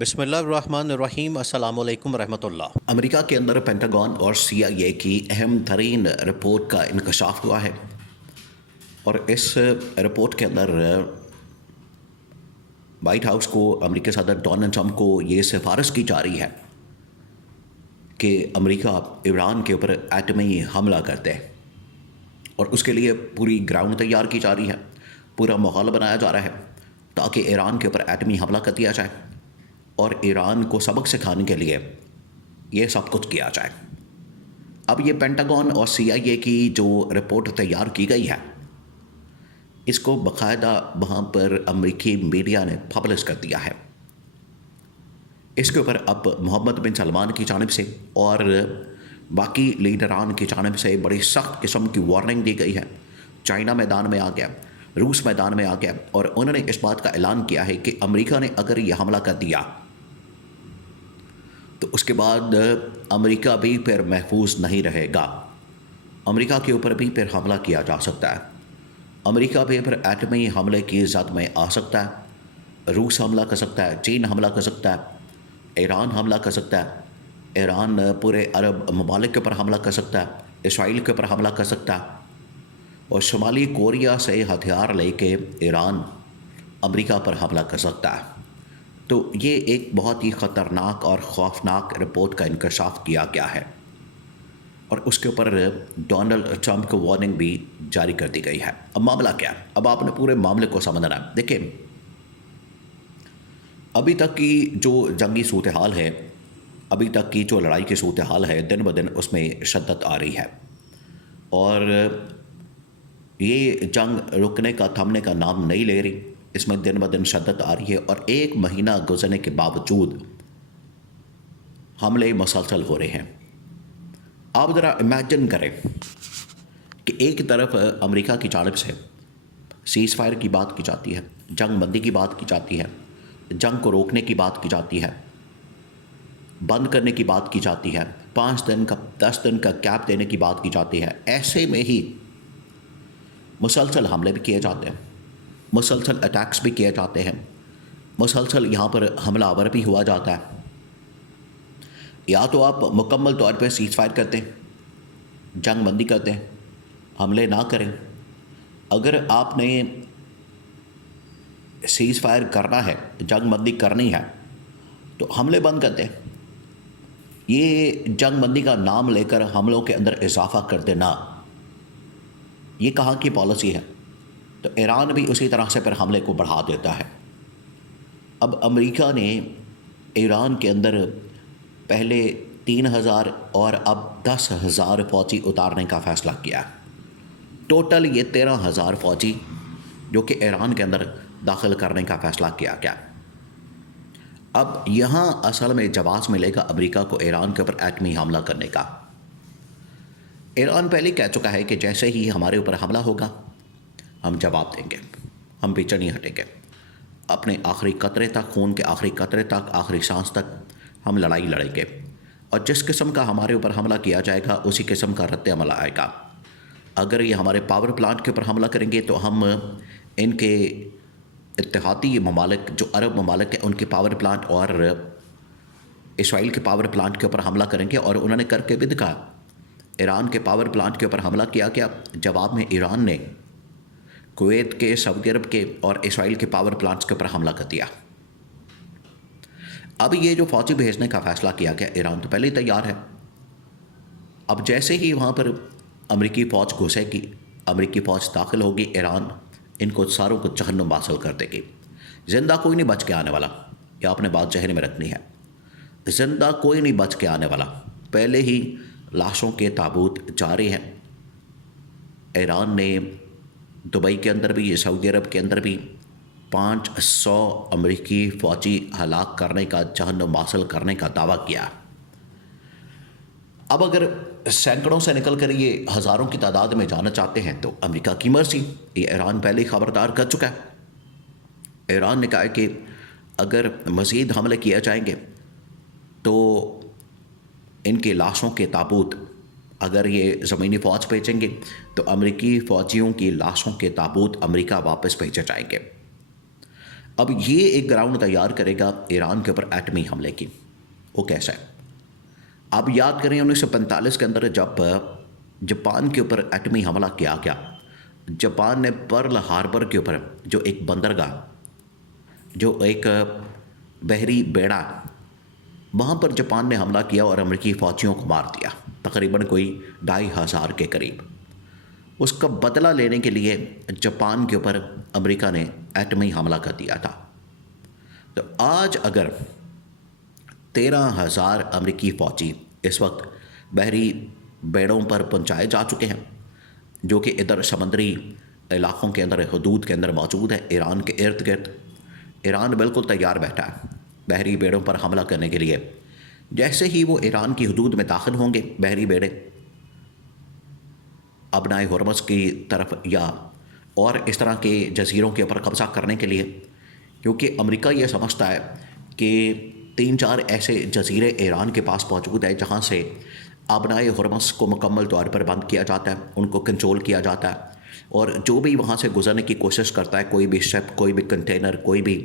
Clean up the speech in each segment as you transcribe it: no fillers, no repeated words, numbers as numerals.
بسم اللہ الرحمن الرحیم۔ السلام علیکم ورحمۃ اللہ۔ امریکہ کے اندر پینٹاگون اور CIA کی اہم ترین رپورٹ کا انکشاف ہوا ہے، اور اس رپورٹ کے اندر وائٹ ہاؤس کو، امریکی صدر ڈونلڈ ٹرمپ کو یہ سفارش کی جا رہی ہے کہ امریکہ ایران کے اوپر ایٹمی حملہ کرتے ہیں، اور اس کے لیے پوری گراؤنڈ تیار کی جا رہی ہے، پورا ماحول بنایا جا رہا ہے تاکہ ایران کے اوپر ایٹمی حملہ کر دیا جائے اور ایران کو سبق سکھانے کے لیے یہ سب کچھ کیا جائے۔ اب یہ پینٹاگون اور CIA کی جو رپورٹ تیار کی گئی ہے، اس کو باقاعدہ وہاں پر امریکی میڈیا نے پبلش کر دیا ہے۔ اس کے اوپر اب محمد بن سلمان کی جانب سے اور باقی لیڈران کی جانب سے بڑی سخت قسم کی وارننگ دی گئی ہے۔ چائنا میدان میں آ گیا، روس میدان میں آ گیا، اور انہوں نے اس بات کا اعلان کیا ہے کہ امریکہ نے اگر یہ حملہ کر دیا تو اس کے بعد امریکہ بھی پھر محفوظ نہیں رہے گا، امریکہ کے اوپر بھی پھر حملہ کیا جا سکتا ہے، امریکہ بھی پھر ایٹمی حملے کی زد میں آ سکتا ہے، روس حملہ کر سکتا ہے، چین حملہ کر سکتا ہے، ایران حملہ کر سکتا ہے، ایران پورے عرب ممالک کے اوپر حملہ کر سکتا ہے، اسرائیل کے اوپر حملہ کر سکتا ہے، اور شمالی کوریا سے ہتھیار لے کے ایران امریکہ پر حملہ کر سکتا ہے۔ تو یہ ایک بہت ہی خطرناک اور خوفناک رپورٹ کا انکشاف کیا گیا ہے، اور اس کے اوپر ڈونلڈ ٹرمپ کو وارننگ بھی جاری کر دی گئی ہے۔ اب معاملہ کیا ہے؟ اب آپ نے پورے معاملے کو سمجھنا ہے۔ دیکھیں، ابھی تک کی جو جنگی صورتحال ہے، ابھی تک کی جو لڑائی کی صورتحال ہے، دن بدن اس میں شدت آ رہی ہے، اور یہ جنگ رکنے کا، تھمنے کا نام نہیں لے رہی، اس میں دن بدن شدت آ رہی ہے، اور ایک مہینہ گزرنے کے باوجود حملے مسلسل ہو رہے ہیں۔ آپ ذرا امیجن کریں کہ ایک طرف امریکہ کی جانب سے سیز فائر کی بات کی جاتی ہے، جنگ بندی کی بات کی جاتی ہے، جنگ کو روکنے کی بات کی جاتی ہے، بند کرنے کی بات کی جاتی ہے، 5 دن کا 10 دن کا گیپ دینے کی بات کی جاتی ہے، ایسے میں ہی مسلسل حملے بھی کیے جاتے ہیں، مسلسل اٹیکس بھی کیے جاتے ہیں، مسلسل یہاں پر حملہ آور بھی ہوا جاتا ہے۔ یا تو آپ مکمل طور پہ سیز فائر کرتے ہیں، جنگ بندی کرتے ہیں، حملے نہ کریں۔ اگر آپ نے سیز فائر کرنا ہے، جنگ بندی کرنی ہے، تو حملے بند کرتے ہیں۔ یہ جنگ بندی کا نام لے کر حملوں کے اندر اضافہ کر دینا، یہ کہاں کی پالیسی ہے؟ تو ایران بھی اسی طرح سے پھر حملے کو بڑھا دیتا ہے۔ اب امریکہ نے ایران کے اندر پہلے 3000 اور اب 10,000 فوجی اتارنے کا فیصلہ کیا۔ ٹوٹل یہ 13,000 فوجی جو کہ ایران کے اندر داخل کرنے کا فیصلہ کیا گیا۔ اب یہاں اصل میں جواز ملے گا امریکہ کو ایران کے اوپر ایٹمی حملہ کرنے کا۔ ایران پہلے کہہ چکا ہے کہ جیسے ہی ہمارے اوپر حملہ ہوگا ہم جواب دیں گے، ہم پیچھے نہیں ہٹیں گے، اپنے آخری قطرے تک، خون کے آخری قطرے تک، آخری سانس تک ہم لڑائی لڑیں گے، اور جس قسم کا ہمارے اوپر حملہ کیا جائے گا اسی قسم کا رد عمل آئے گا۔ اگر یہ ہمارے پاور پلانٹ کے اوپر حملہ کریں گے تو ہم ان کے اتحادی ممالک جو عرب ممالک ہیں ان کے پاور پلانٹ اور اسرائیل کے پاور پلانٹ کے اوپر حملہ کریں گے، اور انہوں نے کر کے بھی دکھا۔ ایران کے پاور پلانٹ کے اوپر حملہ کیا گیا، جواب میں ایران نے کویت کے، سعودی عرب کے اور اسرائیل کے پاور پلانٹس کے اوپر حملہ کر دیا۔ اب یہ جو فوجی بھیجنے کا فیصلہ کیا گیا، ایران تو پہلے ہی تیار ہے۔ اب جیسے ہی وہاں پر امریکی فوج گھسے گی، امریکی فوج داخل ہوگی، ایران ان کو ساروں کو جہنم حاصل کر دے گی۔ زندہ کوئی نہیں بچ کے آنے والا، یہ آپ نے بات ذہن میں رکھنی ہے۔ زندہ کوئی نہیں بچ کے آنے والا، پہلے ہی لاشوں کے تابوت جاری ہیں۔ ایران نے دبئی کے اندر بھی، سعودی عرب کے اندر بھی 500 امریکی فوجی ہلاک کرنے کا، جہنم حاصل کرنے کا دعویٰ کیا۔ اب اگر سینکڑوں سے نکل کر یہ ہزاروں کی تعداد میں جانا چاہتے ہیں تو امریکہ کی مرضی، یہ ایران پہلے ہی خبردار کر چکا ہے۔ ایران نے کہا ہے کہ اگر مزید حملے کیے جائیں گے تو ان کے لاشوں کے تابوت، اگر یہ زمینی فوج بھیجیں گے تو امریکی فوجیوں کی لاشوں کے تابوت امریکہ واپس بھیجے جائیں گے۔ اب یہ ایک گراؤنڈ تیار کرے گا ایران کے اوپر ایٹمی حملے کی. وہ کیسا ہے؟ آپ یاد کریں 1945 کے اندر جب جاپان کے اوپر ایٹمی حملہ کیا گیا، جاپان نے پرل ہاربر کے اوپر جو ایک بندرگاہ، جو ایک بحری بیڑا، وہاں پر جاپان نے حملہ کیا اور امریکی فوجیوں کو مار دیا، تقریباً کوئی 2500 کے قریب. اس کا بدلہ لینے کے لیے جاپان کے اوپر امریکہ نے ایٹمی حملہ کر دیا تھا. تو آج اگر 13,000 امریکی فوجی اس وقت بحری بیڑوں پر پہنچائے جا چکے ہیں، جو کہ ادھر سمندری علاقوں کے اندر، حدود کے اندر موجود ہے، ایران کے ارد گرد. ایران بالکل تیار بیٹھا ہے بحری بیڑوں پر حملہ کرنے کے لیے. جیسے ہی وہ ایران کی حدود میں داخل ہوں گے بحری بیڑے، ابنائے ہرمز کی طرف یا اور اس طرح کے جزیروں کے اوپر قبضہ کرنے کے لیے، کیونکہ امریکہ یہ سمجھتا ہے کہ 3-4 ایسے جزیرے ایران کے پاس موجود ہے جہاں سے ابنائے ہرمز کو مکمل طور پر بند کیا جاتا ہے، ان کو کنٹرول کیا جاتا ہے، اور جو بھی وہاں سے گزرنے کی کوشش کرتا ہے، کوئی بھی شپ، کوئی بھی کنٹینر، کوئی بھی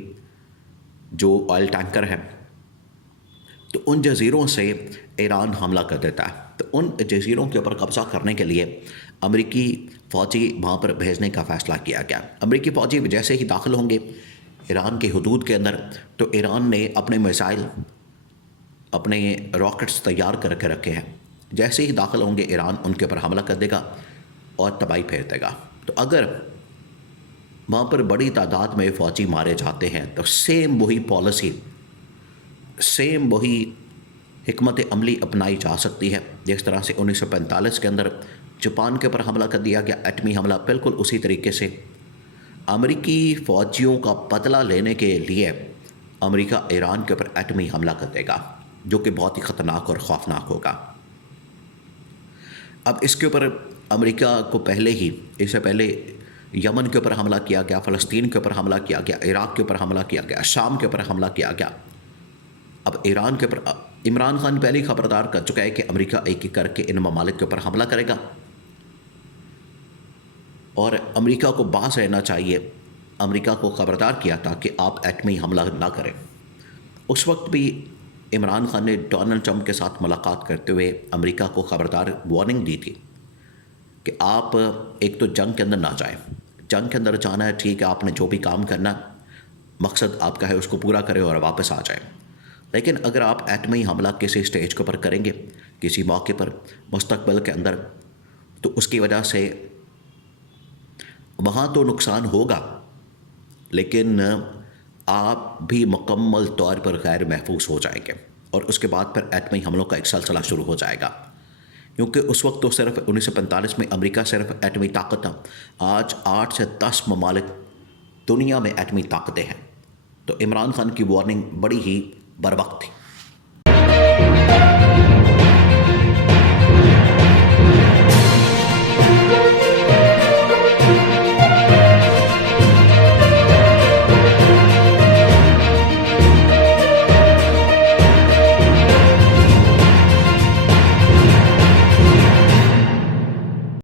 جو آئل ٹینکر ہے، تو ان جزیروں سے ایران حملہ کر دیتا ہے. تو ان جزیروں کے اوپر قبضہ کرنے کے لیے امریکی فوجی وہاں پر بھیجنے کا فیصلہ کیا گیا. امریکی فوجی جیسے ہی داخل ہوں گے ایران کے حدود کے اندر، تو ایران نے اپنے میزائل، اپنے راکٹس تیار کر کے رکھے ہیں. جیسے ہی داخل ہوں گے ایران ان کے اوپر حملہ کر دے گا اور تباہی پھیر دے گا. تو اگر وہاں پر بڑی تعداد میں فوجی مارے جاتے ہیں تو سیم وہی پالیسی، سیم وہی حکمت عملی اپنائی جا سکتی ہے جس طرح سے 1945 کے اندر جاپان کے اوپر حملہ کر دیا گیا، ایٹمی حملہ. بالکل اسی طریقے سے امریکی فوجیوں کا بدلہ لینے کے لیے امریکہ ایران کے اوپر ایٹمی حملہ کر دے گا، جو کہ بہت ہی خطرناک اور خوفناک ہوگا. اب اس کے اوپر امریکہ کو پہلے ہی، اس سے پہلے یمن کے اوپر حملہ کیا گیا، فلسطین کے اوپر حملہ کیا گیا، عراق کے اوپر حملہ کیا گیا، شام کے اوپر حملہ کیا گیا. اب ایران کے اوپر عمران خان پہلے ہی خبردار کر چکا ہے کہ امریکہ ایک ایک کر کے ان ممالک کے اوپر حملہ کرے گا، اور امریکہ کو باز رہنا چاہیے. امریکہ کو خبردار کیا تھا کہ آپ ایٹمی حملہ نہ کریں. اس وقت بھی عمران خان نے ڈونلڈ ٹرمپ کے ساتھ ملاقات کرتے ہوئے امریکہ کو خبردار وارننگ دی تھی کہ آپ ایک تو جنگ کے اندر نہ جائیں. جنگ کے اندر جانا ہے ٹھیک ہے، آپ نے جو بھی کام کرنا مقصد آپ کا ہے اس کو پورا کریں اور واپس آ جائیں، لیکن اگر آپ ایٹمی حملہ کسی سٹیج کے اوپر کریں گے کسی موقع پر مستقبل کے اندر، تو اس کی وجہ سے وہاں تو نقصان ہوگا، لیکن آپ بھی مکمل طور پر غیر محفوظ ہو جائیں گے، اور اس کے بعد پھر ایٹمی حملوں کا ایک سلسلہ شروع ہو جائے گا. کیونکہ اس وقت تو صرف 1945 میں امریکہ صرف ایٹمی طاقت تھا، آج 8 سے 10 ممالک دنیا میں ایٹمی طاقتیں ہیں. تو عمران خان کی وارننگ بڑی ہی بروقت تھی.